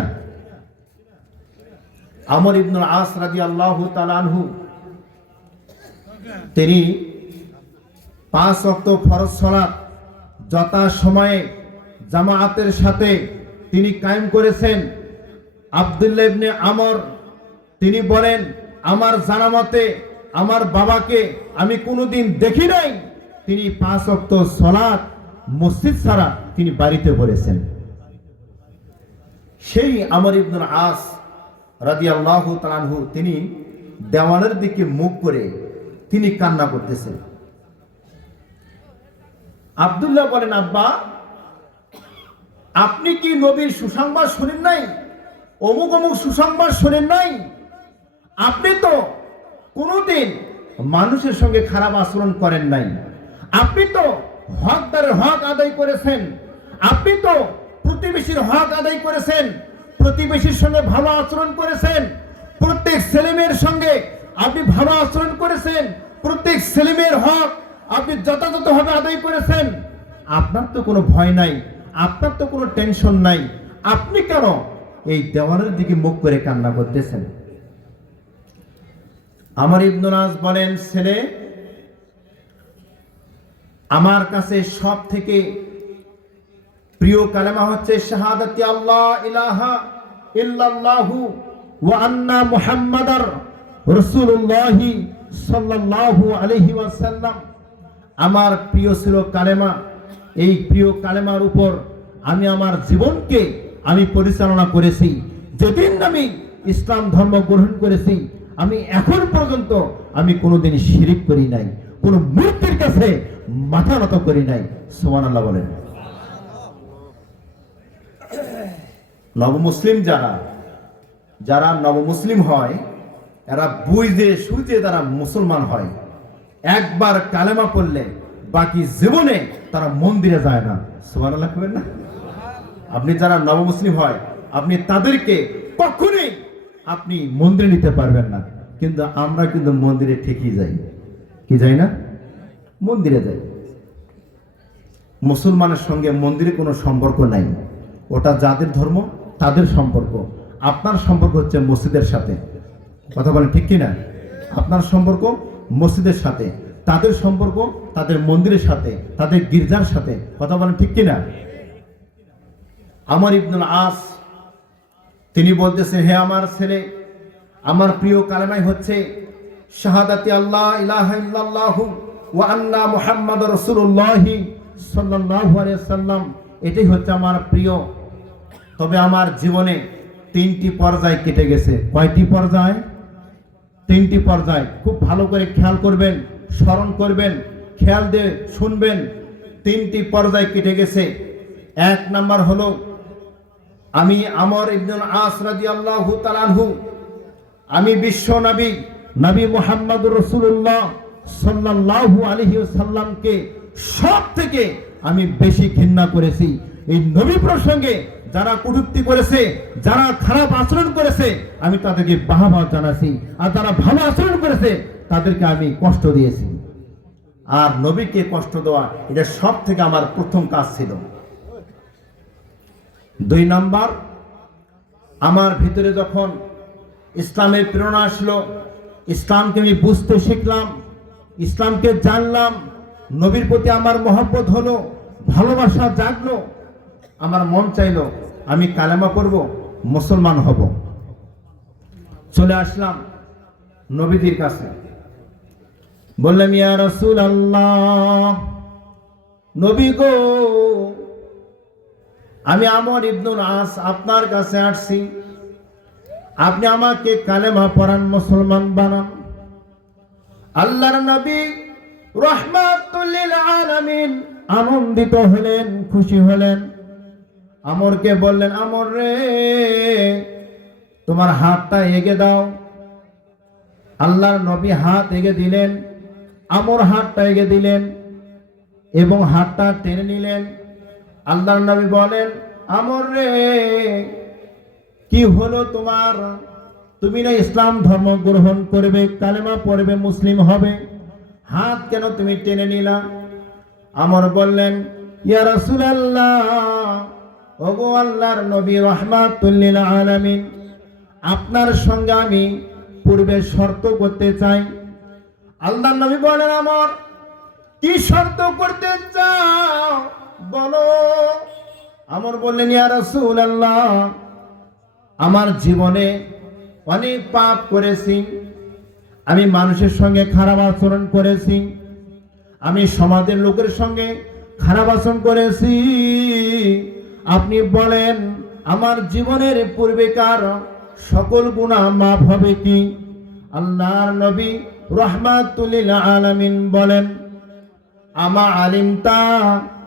আমর ইবনুল আস রাদিয়াল্লাহু তাআলা আনহু, তিনি 5 ওয়াক্ত ফরজ সালাত যথা সময়ে জামাআতের সাথে তিনি কায়েম করেছেন। আব্দুল্লাহ ইবনে আমর তিনি বলেন, আমার জানা মতে আমার বাবাকে আমি কোনোদিন দেখি নাই তিনি 5 ওয়াক্ত সালাত মসজিদ ছাড়া তিনি বাড়িতে পড়েছেন। সেই আমর ইবনুল আস রাদিয়াল্লাহু তাআলা আনহু তিনি দেওয়ালের দিকে মুখ করে তিনি কান্না করতেছেন। আব্দুল্লাহ বলেন, আব্বা, আপনি কি নবীর সুসংবাদ শুনেন নাই? অমুক অমুক সুসংবাদ শুনেন নাই? আপনি তো কোনোদিন মানুষের সঙ্গে খারাপ আচরণ করেন নাই। আপনি তো হকদারের হক আদায় করেছেন। আপনি তো প্রতিবেশীর হক আদায় করেছেন, প্রতিবেশীর সঙ্গে ভালো আচরণ করেছেন, প্রত্যেক ছেলেমেয়ের সঙ্গে আপনি ভালো আচরণ করেছেন, প্রত্যেক ছেলেমেয়ের হক আপনি যথাযথভাবে আদায় করেছেন। আপনার তো কোনো ভয় নাই, আপনার তো কোনো টেনশন নাই। আপনি কেন এই দেওয়ালের দিকে মুখ করে কান্না করতেছেন? আমর ইবনুল আস বলেন, ছেলে, আমার কাছে সব থেকে প্রিয় কালেমা হচ্ছে শাহাদাতি আল্লাহ ইলাহা ইল্লাল্লাহু ওয়া আন্না মুহাম্মাদার রাসূলুল্লাহ সাল্লাল্লাহু আলাইহি ওয়াসাল্লাম। আমার প্রিয় ছিল কালেমা। এই প্রিয় কালেমার উপর আমি আমার জীবনকে আমি পরিচালনা করেছি। যেদিন আমি ইসলাম ধর্ম গ্রহণ করেছি, আমি এখন পর্যন্ত আমি কোনোদিন শিরিক করি নাই, কোনো মূর্তির কাছে মাথা নত করি নাই। সুবহানাল্লাহ বলেন। নবমুসলিম যারা নবমুসলিম হয়, এরা বুঝে সুঝে তারা মুসলমান হয়। একবার কালেমা পড়লে বাকি জীবনে তারা মন্দিরে যায় না। সুবহানাল্লাহ বলেন না? আপনি যারা নবমুসলিম হয়, আপনি তাদেরকে কখনোই আপনি মন্দিরে নিতে পারবেন না। কিন্তু আমরা কিন্তু মন্দিরে ঠিকই যাই। কি যাই না? মন্দিরে যাই। মুসলমানের সঙ্গে মন্দিরে কোনো সম্পর্ক নাই। ওটা যাদের ধর্ম তাদের সম্পর্ক। আপনার সম্পর্ক হচ্ছে মসজিদের সাথে। কথা বলেন ঠিক কিনা? আপনার সম্পর্ক মসজিদের সাথে, তাদের সম্পর্ক তাদের মন্দিরের সাথে, তাদের গির্জার সাথে। কথা বলেন ঠিক কিনা? আমর ইবনুল আস তিনি বলতেছেন, হে আমার ছেলে, আমার প্রিয় কালেমাই হচ্ছে শাহাদাতি আল্লাহ ইলাহা ইল্লাল্লাহু ওয়া আন্না মুহাম্মাদুর রাসূলুল্লাহ সাল্লাল্লাহু আলাইহি ওয়াসাল্লাম। এটাই হচ্ছে আমার প্রিয়। তবে আমার জীবনে 3টি পর্যায় কেটে গেছে। কয়টি পর্যায়? 3টি পর্যায়। খুব ভালো করে খেয়াল করবেন, স্মরণ করবেন, খেয়াল দিয়ে শুনবেন। 3টি পর্যায় কেটে গেছে। 1 নাম্বার হলো, আমি আমর ইবনুল আস রাদিয়াল্লাহু তাআলা আনহু, আমি বিশ্ব নবী মুহাম্মদুর রাসূলুল্লাহ সাল্লাল্লাহু আলাইহি ওয়াসাল্লামকে সব থেকে আমি বেশি ঘৃণা করেছি। এই নবী প্রসঙ্গে যারা কটূক্তি করেছে, যারা খারাপ আচরণ করেছে, আমি তাদেরকে বাহবা জানাছি। আর যারা ভালো আচরণ করেছে তাদেরকে আমি কষ্ট দিয়েছি। আর নবীকে কষ্ট দেওয়া এটা সব থেকে আমার প্রথম কাজ ছিল। 2 নাম্বার, আমার ভিতরে যখন ইসলামের প্রেরণা আসলো, ইসলামকে আমি বুঝতে শিখলাম, ইসলামকে জানলাম, নবীর প্রতি আমার মহব্বত হলো, ভালোবাসা জাগলো, আমার মন চাইলো আমি কালেমা পড়ব, মুসলমান হব। চলে আসলাম নবীজির কাছে, বললাম, ইয়া রাসূলুল্লাহ, নবী গো, আমি আমর ইবনুল আস আপনার কাছে আসছি। আপনি আমাকে কালেমা পড়ান, মুসলমান বানান। আল্লাহর নবী রাহমাতুল লিল আলামিন আনন্দিত হলেন, খুশি হলেন। আমরকে বললেন, আমর রে, তোমার হাতটা এগিয়ে দাও। আল্লাহর নবী হাত এগিয়ে দিলেন, আমর হাতটা এগিয়ে দিলেন এবং হাতটা টেনে নিলেন। আল্লাহর নবী বলেন, আমর রে, কি হলো তোমার? তুমি না ইসলাম ধর্ম গ্রহণ করবে, কালেমা পড়বে, মুসলিম হবে, হাত কেন তুমি টেনে নিলা? আমর বললেন, ইয়া রাসূলুল্লাহ, ওগো আল্লাহর নবী রাহমাতুল লিল আলামিন, আপনার সঙ্গে আমি পূর্বে শর্ত করতে চাই। আল্লাহর নবী বলেন, আমর কি শর্ত করতে চাও বলো? আমর বললেন, ইয়া রাসূলুল্লাহ, আমার জীবনে অনেক পাপ করেছি, আমি মানুষের সঙ্গে খারাপ আচরণ করেছি, আমি সমাজের লোকের সঙ্গে খারাপ আচরণ করেছি। আপনি বলেন আমার জীবনের পূর্বেকার সকল গুনাহ মাফ হবে কি? আল্লাহর নবী রাহমাতুল লিল আলামিন বলেন, আমা আলিমতা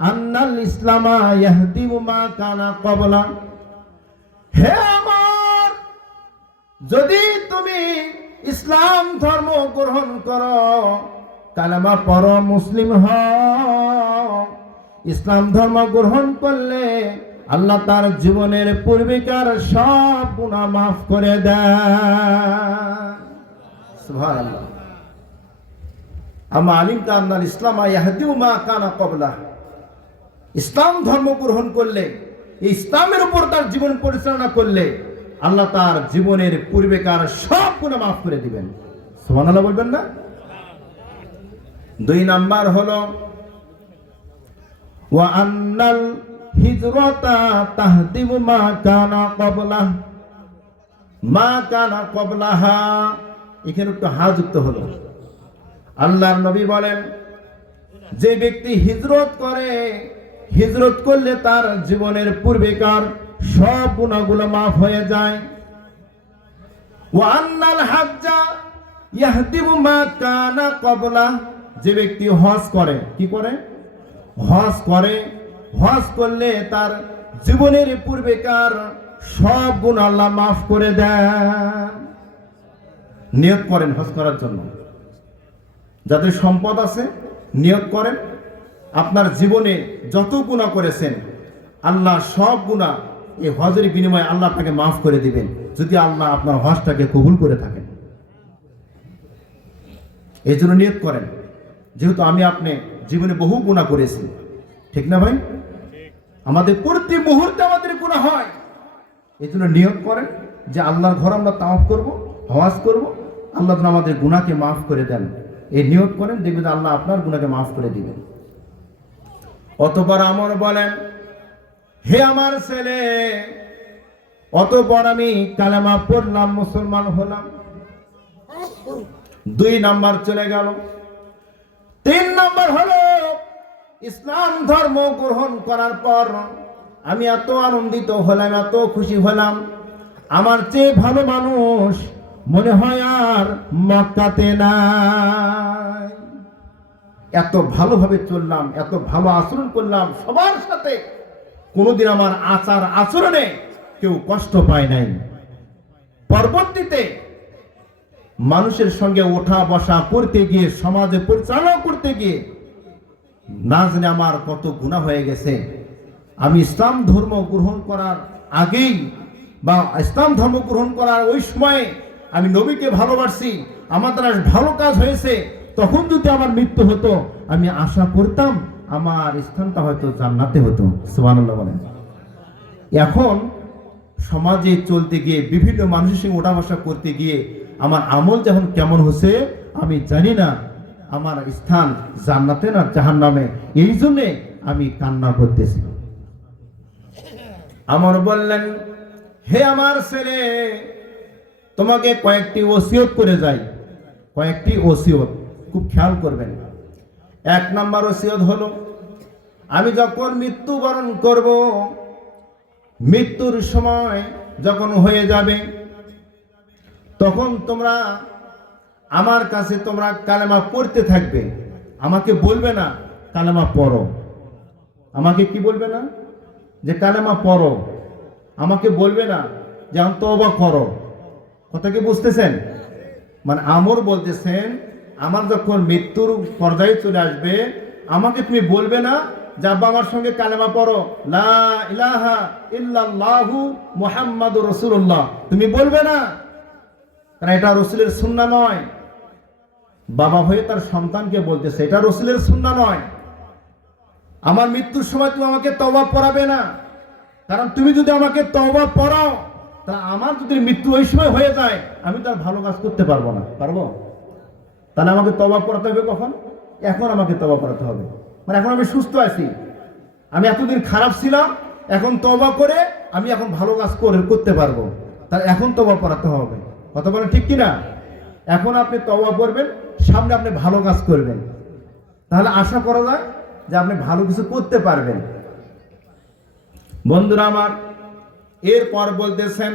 আন্নাল ইসলামা ইয়াহদিমু মা কানা ক্বাবলা। হে আমার, যদি তুমি ইসলাম ধর্ম গ্রহণ করো, কালেমা পড়ো, মুসলিম হও, ইসলাম ধর্ম গ্রহণ করলে আল্লাহ তার জীবনের পূর্বেকার সব গুনাহ মাফ করে দেয়। সুবহানাল্লাহ। আমা আলিমতা আন্নাল ইসলামা ইয়াহদিমু মা কানা ক্বাবলা। ইসলাম ধর্ম গ্রহণ করলে, এই ইসলামের উপর তার জীবন পরিচালনা করলে আল্লাহ তার জীবনের পূর্বেকার সব গুনাহ মাফ করে দিবেন। সুবহানাল্লাহ বলবেন না? 2 নাম্বার হলো ওয়া আন্নাল হিজরাতা তাহদিমু মা কানা ক্বাবলাহ, মা কানা ক্বাবলাহা। এখানে একটু হা যুক্ত হলো। আল্লাহর নবী বলেন, যে ব্যক্তি হিজরত করে, হিজরত করলে তার জীবনের পূর্বেকার সব গুনাহগুলো মাফ হয়ে যায়। ওয়া আন্নাল হাজ্জা ইয়াহদিমু মা কানা ক্বাবলা। যে ব্যক্তি হজ করে, কি করে? হজ করে। হজ করলে তার জীবনের পূর্বেকার সব গুনাহ আল্লাহ মাফ করে দেন। নিয়ত করেন হজ করার জন্য। যাদের সম্পদ আছে, নিয়ত করেন আপনার জীবনে যত গুনাহ করেছেন আল্লাহ সব গুনাহ এই হজের বিনিময়ে আল্লাহ আপনাকে মাফ করে দিবেন, যদি আল্লাহ আপনার হজটাকে কবুল করে থাকেন। এই জন্য নিয়ত করেন, যেহেতু আমি আপনি জীবনে বহু গুনাহ করেছি, ঠিক না ভাই? আমাদের প্রতি মুহূর্তে আমাদের গুনাহ হয়। এই জন্য নিয়ত করেন যে আল্লাহর ঘর আমরা তাওয়াফ করব, হজ করব, আল্লাহ যেন আমাদের গুনাহকে মাফ করে দেন। এই নিয়ত করেন, দেখবেন আল্লাহ আপনার গুনাহকে মাফ করে দিবেন। অতঃপর আমর বলেন, হে আমার ছেলে, অতঃপর আমি কালেমা পড়লাম, মুসলমান হলাম। 2 নাম্বার চলে গেল। 3 নাম্বার হলো ইসলাম ধর্ম গ্রহণ করার পর আমি এত আনন্দিত হলাম, এত খুশি হলাম, আমার চেয়ে ভালো মানুষ মনে হয় আর মক্কাতে নাই। এত ভালোভাবে চললাম, এত ভালো আচরণ করলাম সবার সাথে, কোনোদিন আমার আচার আচরণে কেউ কষ্ট পায় নাই। পরবর্তীতে মানুষের সঙ্গে ওঠা বসা করতে গিয়ে, সমাজে পরিচালনা করতে গিয়ে না জানি আমার কত গুনাহ হয়ে গেছে। আমি ইসলাম ধর্ম গ্রহণ করার আগেই বা ইসলাম ধর্ম গ্রহণ করার ওই সময়ে আমি নবীকে ভালোবাসি, আমার দ্বারা ভালো কাজ হয়েছে, তখন যদি আমার মৃত্যু হতো আমি আশা করতাম আমার স্থানটা হয়তো জান্নাতে হতো। সুবহানাল্লাহ বলেন। এখন সমাজে চলতে গিয়ে, বিভিন্ন মানুষের সঙ্গে ওঠা বসা করতে গিয়ে আমার আমল যখন কেমন হচ্ছে আমি জানি না, আমার স্থান জান্নাতে না জাহান্নামে, এই জন্যে আমি কান্না করতেছি। আমর বললেন, হে আমার ছেলে, তোমাকে কয়েকটি ওসিয়ত করে যাই। কয়েকটি ওসিয়ত খুব খেয়াল করবেন। 1 নাম্বার ওসিয়ত হলো, আমি যখন মৃত্যুবরণ করব, মৃত্যুর সময় যখন হয়ে যাবে, তখন তোমরা আমার কাছে তোমরা কালেমা পড়তে থাকবে, আমাকে বলবে না কালেমা পড়ো। আমাকে কি বলবে না? যে কালেমা পড়ো। আমাকে বলবে না যে আমি তওবা করো। কথা কি বুঝতেছেন? মানে আমর বলতেছেন, আমার যখন মৃত্যুর পর্যায়ে চলে আসবে, আমাকে তুমি বলবে না যে আব্বা আমার সঙ্গে কালেমা পড়ো, লা ইলাহা ইল্লাল্লাহু মুহাম্মাদুর রাসূলুল্লাহ, তুমি বলবে না, কারণ এটা রাসূলের সুন্নাহ নয়। বাবা হয়ে তার সন্তানকে বলতেছে, এটা রাসূলের সুন্নাহ নয়। আমার মৃত্যুর সময় তুমি আমাকে তওবা পড়াবে না, কারণ তুমি যদি আমাকে তওবা পড়াও, তা আমার যদি মৃত্যু ওই সময় হয়ে যায়, আমি তার ভালো কাজ করতে পারবো না। পারবো? তাহলে আমাকে তওবা পড়াতে হবে কখন? এখন আমাকে তওবা পড়াতে হবে। মানে এখন আমি সুস্থ আছি, আমি এতদিন খারাপ ছিলাম, এখন তওবা করে আমি এখন ভালো কাজ করতে পারবো, তাহলে এখন তওবা পড়াতে হবে। কথা বলেন ঠিক কিনা? এখন আপনি তওবা করবেন, সামনে আপনি ভালো কাজ করবেন, তাহলে আশা করা যায় যে আপনি ভালো কিছু করতে পারবেন। বন্ধুরা আমার, এরপর বলতেছেন,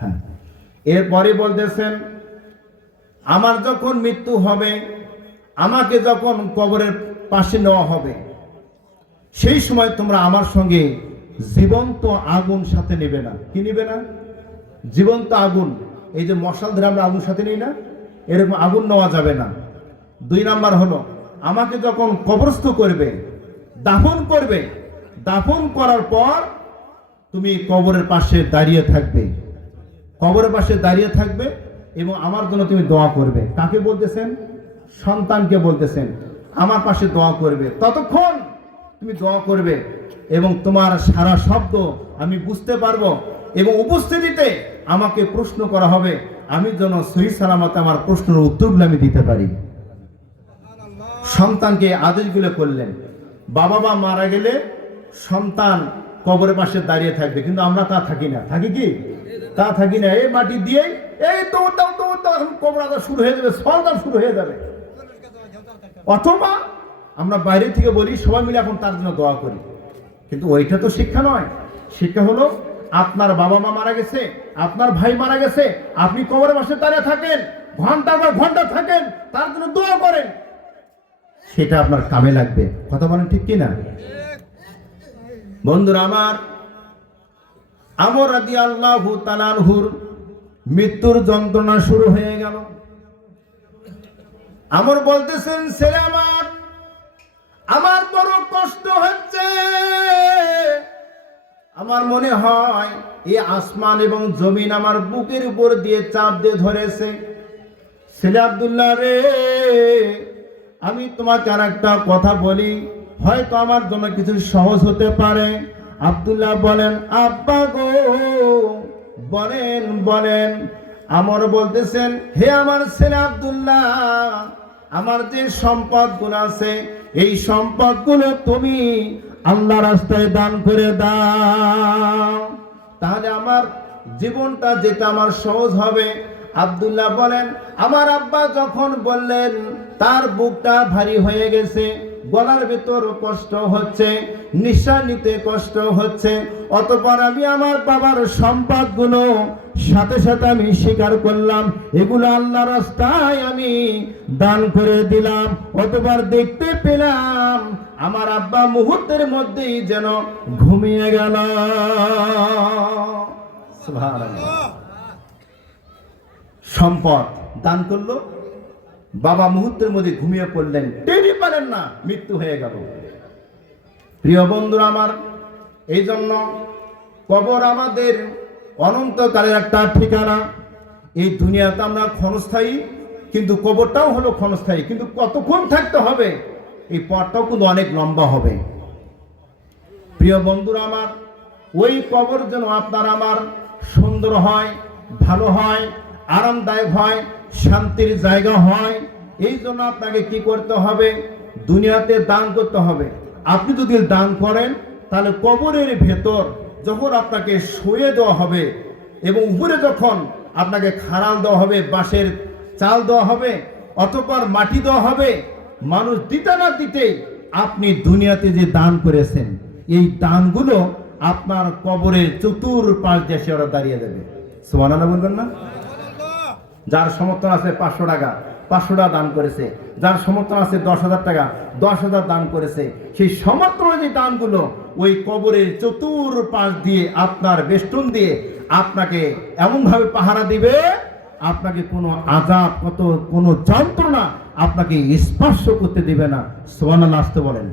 হ্যাঁ, এরপরে বলতেছেন, আমার যখন মৃত্যু হবে, আমাকে যখন কবরের পাশে নেওয়া হবে, সেই সময় তোমরা আমার সঙ্গে জীবন্ত আগুন সাথে নেবে না। কি নেবে না? জীবন্ত আগুন। এই যে মশাল ধরে আমরা আগুন সাথে নিই না, এরকম আগুন নেওয়া যাবে না। 2 নাম্বার হলো, আমাকে যখন কবরস্থ করবে, দাফন করবে, দাফন করার পর তুমি কবরের পাশে দাঁড়িয়ে থাকবে, কবরের পাশে দাঁড়িয়ে থাকবে এবং আমার জন্য তুমি দোয়া করবে। কাকে বলতেছেন? সন্তানকে বলতেছেন, আমার পাশে দোয়া করবে। ততক্ষণ তুমি দোয়া করবে এবং তোমার সারা শব্দ আমি বুঝতে পারবো এবং উপস্থিতিতে আমাকে প্রশ্ন করা হবে, আমি যেন সহি সালামতে আমার প্রশ্নের উত্তরগুলো আমি দিতে পারি। সন্তানকে আদেশগুলো করলেন। বাবা মা মারা গেলে সন্তান কবরের পাশে দাঁড়িয়ে থাকবে, কিন্তু আমরা তা থাকি না। থাকি কি? তা থাকি না। এই মাটি দিয়ে এই তো এখন কবর আদা শুরু হয়ে যাবে, সরদার শুরু হয়ে যাবে। অথবা আমরা বাইরে থেকে বলি সবাই মিলে এখন তার জন্য দোয়া করি, কিন্তু ওইটা তো শিক্ষা নয়। শিক্ষা হলো আপনার বাবা মা মারা গেছে, আপনার ভাই মারা গেছে, আপনি কবরের পাশে দাঁড়িয়ে থাকেন, ঘন্টা বা ঘন্টা থাকেন, তার জন্য দোয়া করেন, সেটা আপনার কামে লাগবে। কথা বলেন ঠিক কিনা? বন্ধুরা আমার, আমর রাদিয়াল্লাহু তাআলা আনহুর মৃত্যুর যন্ত্রণা শুরু হয়ে গেল। আমর বলতেছেন, ছেলে আমার বড় কষ্ট হচ্ছে, আমার মনে হয় এই আসমান এবং জমিন আমার বুকের উপর দিয়ে চাপ দিয়ে ধরেছে। ছেলে আব্দুল্লাহ রে, আমি তোমাকে আর একটা কথা বলি, হয়তো আমার জন্য কিছু সহজ হতে পারে। আব্দুল্লাহ বলেন, আব্বা গো, বলেন বলেন। আমর বলতেছেন, হে আমার ছেলে আব্দুল্লাহ, আমার যে সম্পদগুলো আছে, এই সম্পদগুলো তুমি আল্লাহ রাস্তায় দান করে দাও, তাহলে আমার জীবনটা যেটা আমার সহজ হবে। আব্দুল্লাহ বলেন, আমার আব্বা যখন বললেন, তার বুকটা ভারী হয়ে গেছে, গলার ভেতর কষ্ট হচ্ছে, নিঃশ্বাস নিতে কষ্ট হচ্ছে। অতঃপর আমি আমার বাবার সম্পদগুলো সাথে সাথে আমি স্বীকার করলাম, এগুলো আল্লাহ রাস্তায় আমি দান করে দিলাম। অতঃপর দেখতে পেলাম আমার আব্বা মুহূর্তের মধ্যেই যেন ঘুমিয়ে গেল। সুবহানাল্লাহ। সম্পদ দান করলো, বাবা মুহূর্তের মধ্যে ঘুমিয়ে পড়লেন, টেরই পেলেন না, মৃত্যু হয়ে গেল। প্রিয় বন্ধুরা আমার, এই জন্য কবর আমাদের অনন্তকালের একটা ঠিকানা। এই দুনিয়াতে আমরা ক্ষণস্থায়ী, কিন্তু কবরটাও হলো ক্ষণস্থায়ী, কিন্তু কতক্ষণ থাকতে হবে, এই পথটাও কিন্তু অনেক লম্বা হবে। প্রিয় বন্ধুরা আমার, ওই কবর যেন আপনার আমার সুন্দর হয়, ভালো হয়, আরামদায়ক হয়, শান্তির জায়গা হয়, এই জন্য আপনাকে কি করতে হবে? দুনিয়াতে দান করতে হবে। আপনি যদি দান করেন, তাহলে কবরের ভেতর যখন আপনাকে শুয়ে দেওয়া হবে এবং উপরে যখন আপনাকে খাড়াল দেওয়া হবে, বাঁশের চাল দেওয়া হবে, অতঃপর মাটি দেওয়া হবে, মানুষ দিতে না দিতে আপনি দুনিয়াতে যে দান করেছেন, এই দানগুলো আপনার কবরের চতুর্পাশ দেশে ওরা দাঁড়িয়ে দেবে। সুবহানাল্লাহ বলবেন না? যার সমর্থন আছে 500 টাকা 500 টাকা দান করেছে, যার সমর্থন আছে 10,000 টাকা 10,000 দান করেছে। সেই সমর্থন যে দানগুলো ওই কবরের চতুর্পাশ দিয়ে আপনার বেষ্টন দিয়ে আপনাকে এমনভাবে পাহারা দিবে, আপনাকে কোনো আযাব কোনো যন্ত্রণা আপনাকে স্পর্শ করতে দিবে না। সুবহানাল্লাহ আসতে বলেন।